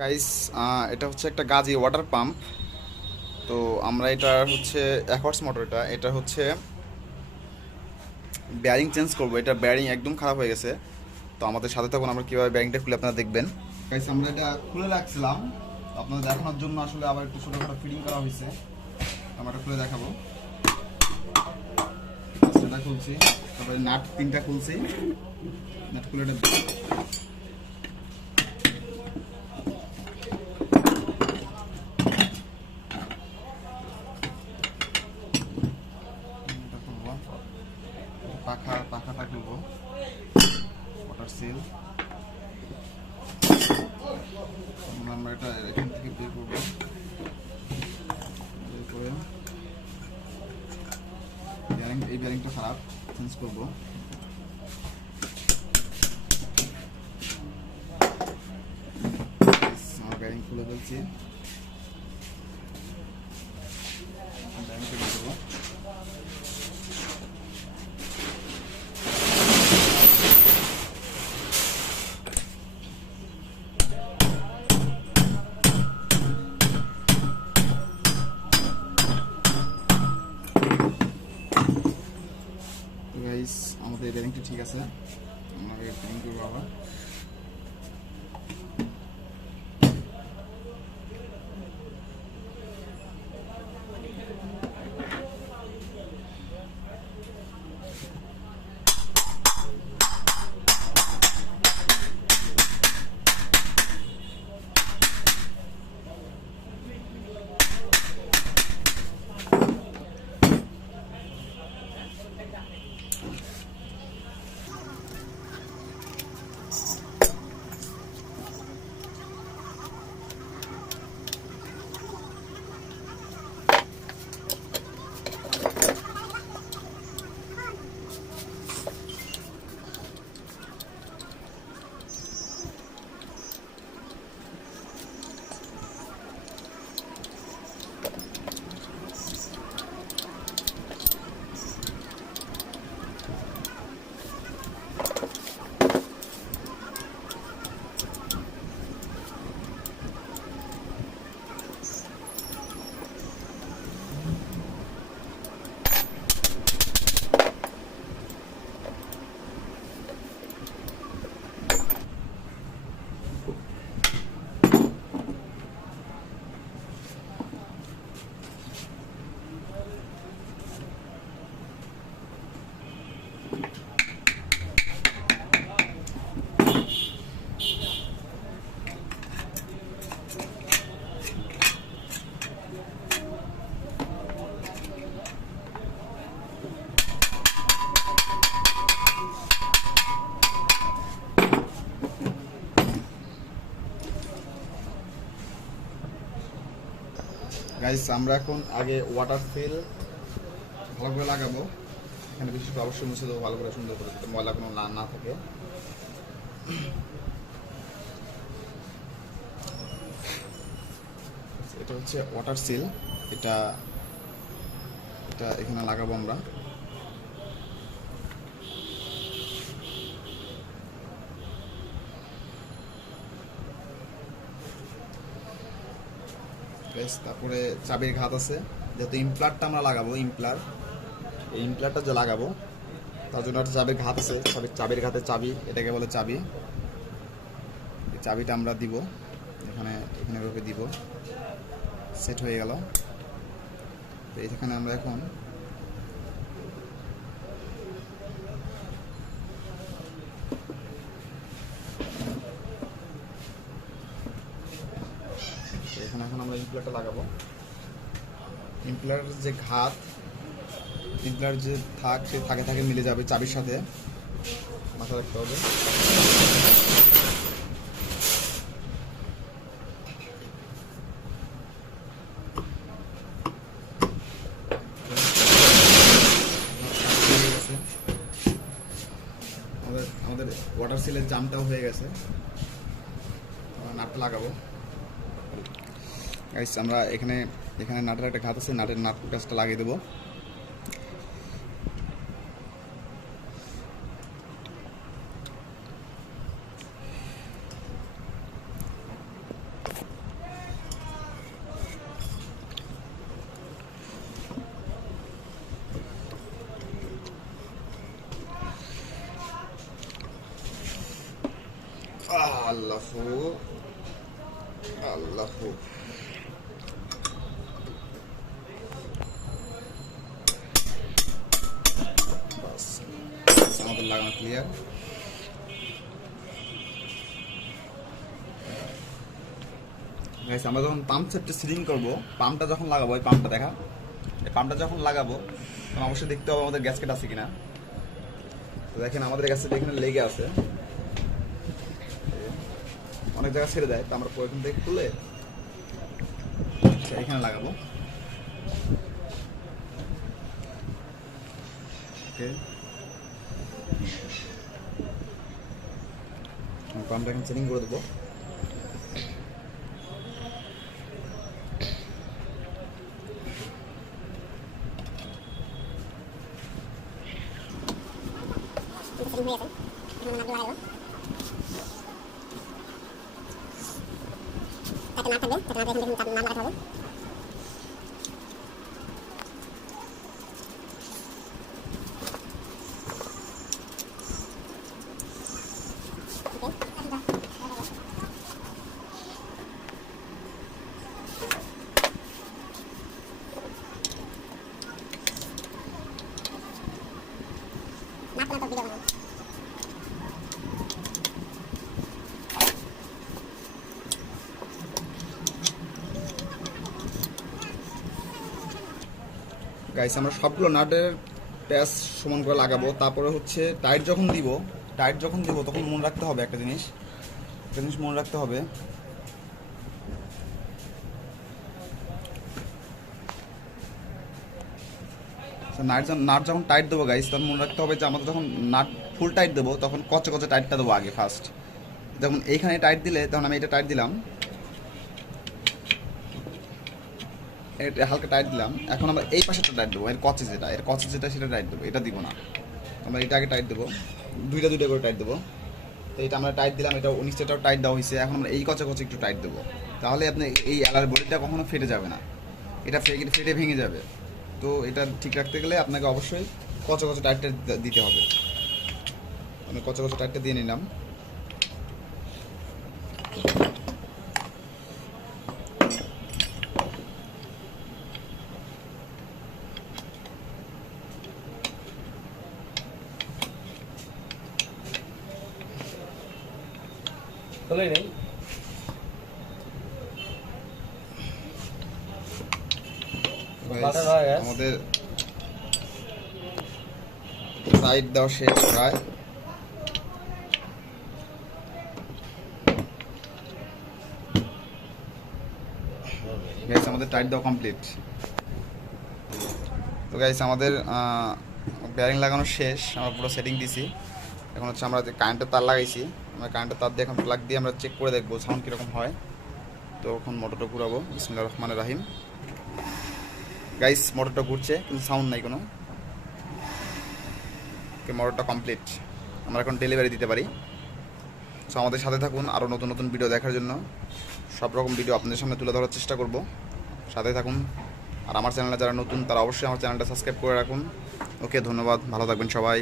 Guys, এটা হচ্ছে একটা গাজি ওয়াটার পাম্প। তো আমরা এটা হচ্ছে অ্যাকর্ডস মোটর, এটা হচ্ছে ব্যারিং চেঞ্জ করবো। এটা ব্যারিং একদম খারাপ হয়ে গেছে। তো আমাদের সাথে থাকুন, আমরা কীভাবে ব্যারিংটা খুলে আপনারা দেখবেন। গাইস, আমরা এটা খুলে রাখছিলাম, তো আপনাদের দেখানোর জন্য আসলে আবার একটু ছোটোখাটো ফিটিং করা হয়েছে। আমরা এটা খুলে দেখাবো। এটা খুলছি, তারপরে নাট 3টা খুলছি। নাট খুলে এটা পাখাটা খুলবো, ওয়াটার সিল। আমরা এটা এখান থেকে বের করবো, বের করে এই ব্যারিংটা খারাপ, চেঞ্জ করবো। আমার ব্যারিং খুলে ফেলছি, ব্যারিংটা বের করবো। গাইস, আমাদের ব্যারিংটা ঠিক আছে, আমরা ব্যারিং করবো আবার। গাইস, আমরা এখন আগে ওয়াটার ফিল ভালো করে লাগাবো। এখানে বিশেষ করে অবশ্যই মুছে দেবো ভালো করে, সুন্দর করে, যাতে ময়লা কোনো না থাকে। এটা হচ্ছে ওয়াটার সিল, এটা এটা এখানে লাগাবো আমরা। তারপরে চাবির ঘাত আছে, যেহেতু ইমপ্লারটা আমরা লাগাবো, এই ইমপ্লারটা যে লাগাবো তার জন্য একটা চাবির ঘাত আছে। চাবির ঘাতে চাবি, এটাকে বলে চাবি। এই চাবিটা আমরা দিব এখানে, এভাবে দিব। সেট হয়ে গেল। তো এখানে আমরা এখন আমরা ইমপ্লারটা লাগাবো। ইমপ্লার যে ঘাত, ইমপ্লার যে সে থাকে মিলে যাবে চাবির সাথে, মাথা রাখতে হবে। আমাদের ওয়াটার সিলের জামটাও হয়ে গেছে, নাটটা লাগাবো। আমরা এখানে নাটের একটা ঘাত আছে, নাটের নাট গাছটা লাগিয়ে দেবো। আল্লাহু আল্লাহু। আমাদের লাগানো ক্লিয়ার। আমরা যখন পাম্প সেটটা সিলিং করবো, পাম্পটা যখন লাগাবো, এই পাম্পটা দেখা, এই পাম্পটা যখন লাগাবো তখন অবশ্যই দেখতে হবে আমাদের গ্যাসকেট আছে কিনা। তো দেখেন আমাদের গ্যাসকেট এখানে লেগে আছে, অনেক জায়গা ছেড়ে দেয়, তো আমরা এখান থেকে খুলে এখানে লাগাবো। পাম্পটা এখন সেটিং করে দেবো। গাইস আমরা সবগুলো নাটের প্যাচ সমান করে লাগাবো। তারপরে হচ্ছে টাইট যখন দিব তখন মনে রাখতে হবে একটা জিনিস মনে রাখতে হবে, নাট যখন টাইট দেবো গাইস তখন মনে রাখতে হবে যে আমাদের যখন নাট ফুল টাইট দেবো তখন কচে কচে টাইটটা দেবো আগে ফার্স্ট। যেমন এইখানে টাইট দিলে তখন আমি এটা টাইট দিলাম, হালকা টাইট দিলাম। এখন আমরা এই পাশেটা টাইট দেবো, এর কচে যেটা সেটা টাইট দেবো, এটা দিব না। আমরা এটা আগে টাইট দেবো, দুইটা করে টাইট দেবো। তো এটা আমরা টাইট দিলাম, এটা নিচেটাও টাইট দেওয়া হয়েছে। এখন আমরা এই কচে একটু টাইট দেবো, তাহলে আপনি এই এলার বডিটা কখনো ফেটে যাবে না, এটা ফেটে ভেঙে যাবে। তো এটা ঠিক রাখতে গেলে আপনাকে অবশ্যই কচে টাইটটা দিতে হবে। আমি কচে টাইটটা দিয়ে নিলাম। আমাদের টাইট দেওয়া শেষ প্রায়। আমাদের টাইট দেওয়া কমপ্লিট। তো গাইস আমাদের বেয়ারিং লাগানো শেষ, আমরা পুরো সেটিং দিছি। এখন হচ্ছে আমরা যে কারেন্টের তার লাগাইছি, আমরা কারেন্টের তার দিয়ে এখন প্লাগ দিয়ে আমরা চেক করে দেখবো সাউন্ড কীরকম হয়। তো এখন মোটরটা ঘুরাবো, বিসমিল্লাহির রহমানির রহিম। গাইস মোটরটা ঘুরছে কিন্তু সাউন্ড নাই কোনো। মোটরটা কমপ্লিট, আমরা এখন ডেলিভারি দিতে পারি। সো আমাদের সাথে থাকুন, আরও নতুন ভিডিও দেখার জন্য। সব রকম ভিডিও আপনাদের সামনে তুলে ধরার চেষ্টা করব, সাথে থাকুন। আর আমার চ্যানেলে যারা নতুন তারা অবশ্যই আমার চ্যানেলটা সাবস্ক্রাইব করে রাখুন। ওকে, ধন্যবাদ, ভালো থাকবেন সবাই।